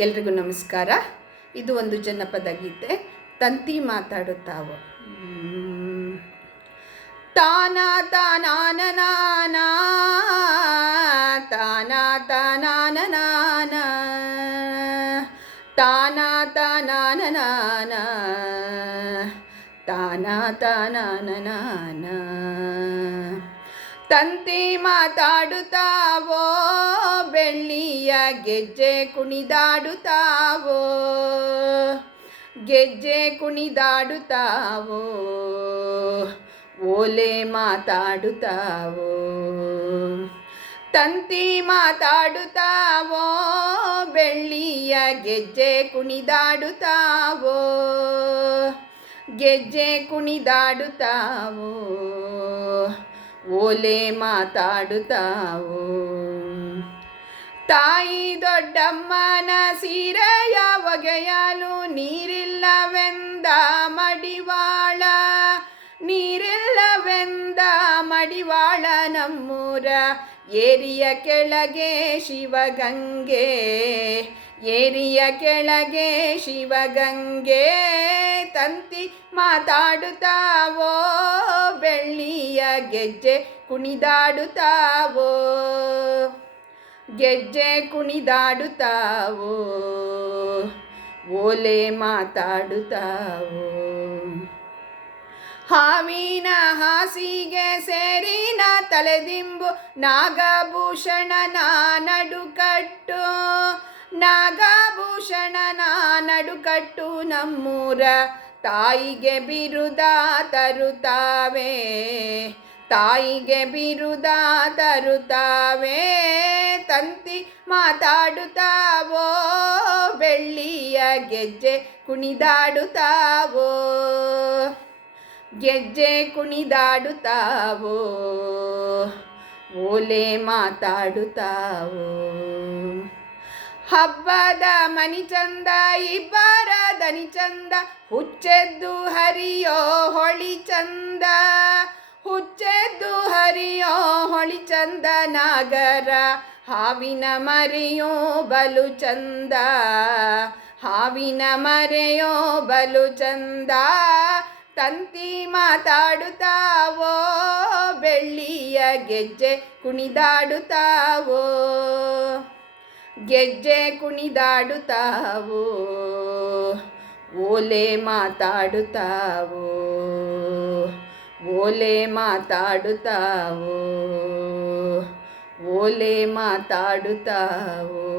ಎಲ್ರಿಗೂ ನಮಸ್ಕಾರ. ಇದು ಒಂದು ಜನಪದ ಗೀತೆ, ತಂತಿ ಮಾತಾಡುತ್ತಾವು. ತಾನ ತಾನಾನ ತಾನ ತಾನಾನ ತಾನ ತಾನಾನ ತಾನ ತಾನಾನ ತಂತಿ ಮಾತಾಡುತ್ತಾವೋ, ಬೆಳ್ಳಿಯ ಗೆಜ್ಜೆ ಕುಣಿದಾಡುತ್ತಾವೋ, ಗೆಜ್ಜೆ ಕುಣಿದಾಡುತ್ತಾವೋ, ಓಲೆ ಮಾತಾಡುತ್ತಾವೋ. ತಂತಿ ಮಾತಾಡುತ್ತಾವೋ, ಬೆಳ್ಳಿಯ ಗೆಜ್ಜೆ ಕುಣಿದಾಡುತ್ತಾವೋ, ಗೆಜ್ಜೆ ಕುಣಿದಾಡುತ್ತಾವೋ, ಓಲೆ ಮಾತಾಡುತ್ತಾವೋ. ತಾಯಿ ದೊಡ್ಡಮ್ಮನ ಸೀರೆಯ ಒಗೆಯಲು ನೀರಿಲ್ಲವೆಂದ ಮಡಿವಾಳ, ನೀರಿಲ್ಲವೆಂದ ಮಡಿವಾಳ ನಮ್ಮೂರ ಏರಿಯ ಕೆಳಗೆ ಶಿವಗಂಗೆ, ಏರಿಯ ಕೆಳಗೆ ಶಿವಗಂಗೆ. ತಂತಿ ಮಾತಾಡುತ್ತಾವೋ, ಬೆಳ್ಳಿಯ ಗೆಜ್ಜೆ ಕುಣಿದಾಡುತ್ತಾವೋ, ಗೆಜ್ಜೆ ಕುಣಿದಾಡುತ್ತಾವೋ, ಓಲೆ ಮಾತಾಡುತ್ತಾವೋ. ಹಾವಿನ ಹಾಸಿಗೆ ಸೇರಿನ ತಲೆದಿಂಬು ನಾಗಭೂಷಣನ ನಡುಕಟ್ಟು, ನಾಗಭೂಷಣನ ನಡುಕಟ್ಟು ನಮ್ಮೂರ ತಾಯಿಗೆ ಬಿರುದ ತರುತ್ತಾವೆ, ತಾಯಿಗೆ ಬಿರುದ ತರುತ್ತಾವೆ. ತಂತಿ ಮಾತಾಡುತ್ತಾವೋ, ಬೆಳ್ಳಿಯ ಗೆಜ್ಜೆ ಕುಣಿದಾಡುತ್ತಾವೋ, ಗೆಜ್ಜೆ ಕುಣಿದಾಡುತ್ತಾವೋ, ಓಲೆ ಮಾತಾಡುತ್ತಾವೋ. ಹಬ್ಬದ ಮನಿ ಚಂದ, ಇಬ್ಬರ ದನಿ ಚಂದ, ಹುಚ್ಚೆದ್ದು ಹರಿಯೋ ಹೊಳಿ ಚಂದ, ಹುಚ್ಚೆದ್ದು ಹರಿಯೋ ಹೊಳಿ ಚಂದ. ನಾಗರ ಹಾವಿನ ಮರೆಯೋ ಬಲು ಚಂದ, ಹಾವಿನ ಮರೆಯೋ ಬಲು ಚಂದ. ತಂತಿ ಮಾತಾಡುತ್ತಾವೋ, ಬೆಳ್ಳಿಯ ಗೆಜ್ಜೆ ಕುಣಿದಾಡುತ್ತಾವೋ, ಗೆಜ್ಜೆ ಕುಣಿದಾಡುತ್ತಾವೋ, ಓಲೆ ಮಾತಾಡುತ್ತಾವೋ, ಓಲೆ ಮಾತಾಡುತ್ತಾವೋ, ಓಲೆ ಮಾತಾಡುತ್ತಾವೋ.